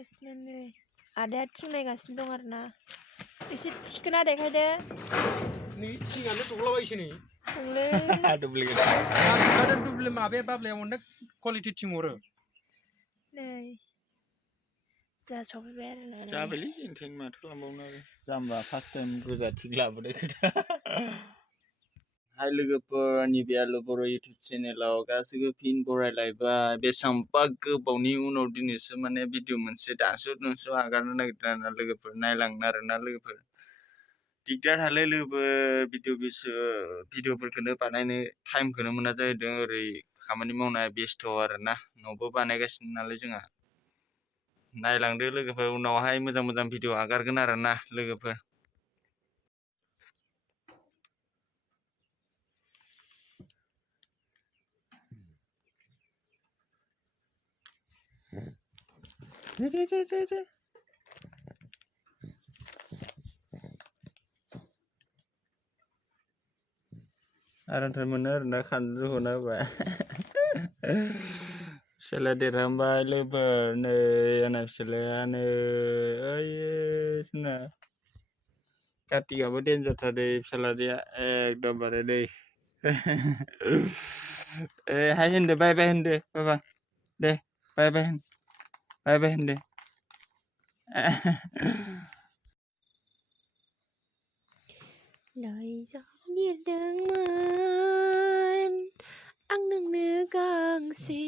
नायगासिनो नै आदाया थिं नायगासिनो दं आरोना एसे थिखोना देखायदो नै थिङानो दग्लाबायसो नै थांलै दुब्लिकेट आरो दुब्लि माबाया बाब्लाया अनेक कुवालिटि थिं हरो नै जा सफैबाय आरोना जाबायलै जोंथिं माथो खालामबावनो आरो जाम्बा फार्स्ट टाइम गोजा थिं लाबोदों खोथा हाय लोगोफोर नैबे आलु बर' इउटुब चेनेलाव गासैबो फिन बरायलायबाय बेसेबांबा गोबावनि उनाव दिनैसो माने भिडिअ मोनसे दानसु आगारनो नागिरदों आरोना लोगोफोर नायलांनो आरोना लोगोफोर दिगदार हालै लोगोफोर भिडिअफोरखौनो बानायनो टाइमखौनो मोना जाहैदों ओरै खामानि मावनाया बेस्थ' आरोना न'बो बानायगासिनो नालाय जोंहा नायलांदो लोगोफोर उनावहाय मोजां भिडिअ आगारगोन आरोना लोगोफोर आरामथार मोनो आरोना खानजु होना होबाय फिसाला देरहांबाय लोगोफोर नै आंना फिसालाया नै ओइसना कार्तिकआबो देन्जारथार दै फिसालानिया एकदमबारे दै हाय होनदो बाय बाय होनदो बाबा दे बाय बाय होनदो लाइजाम लिरदोंमोन आं नोंनो गांसे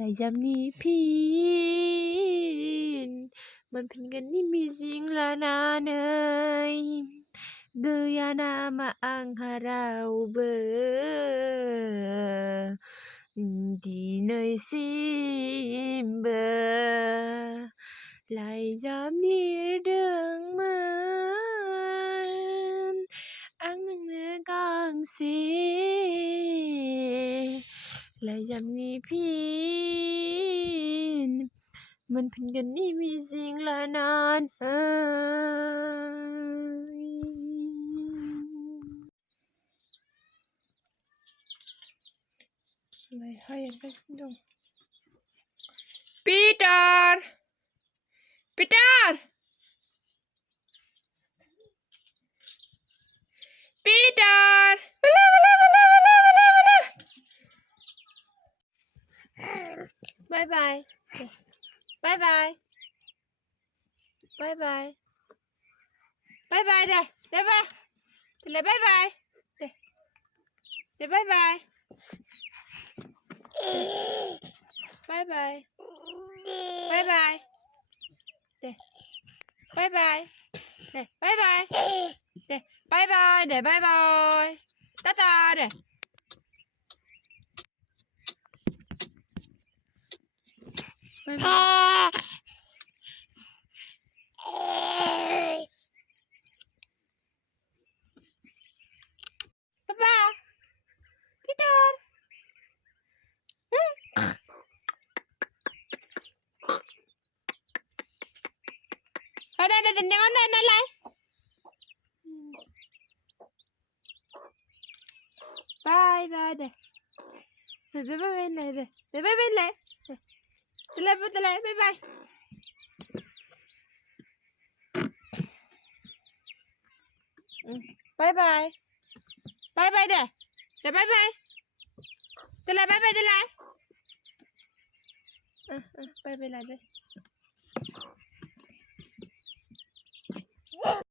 लाइजामनि फिन मोनफिनगोननि मिजिं लानानै गैया नामा आंहा रावबो दिनैसिमबो लाइजाम लिरदोंमोन आं नोंनो गांसे लाइजामनि फिन मोनफिनगोननि मिजिं लानानै हायगासिनो दं पिटार बाय बाय दे बाय दे बाय बाय दे बाय बाय बाय बाय दे बाय बाय दे बाय बाय दे बाय बाय टाटा दे बाय बाय पापा Peter đây đây tình nhân đây lại bye bye đây bye bye bye này đây bye bye bye lại bye bye bye bye bye bye đây bye bye đây lại bye bye đây lại bye bye lại đây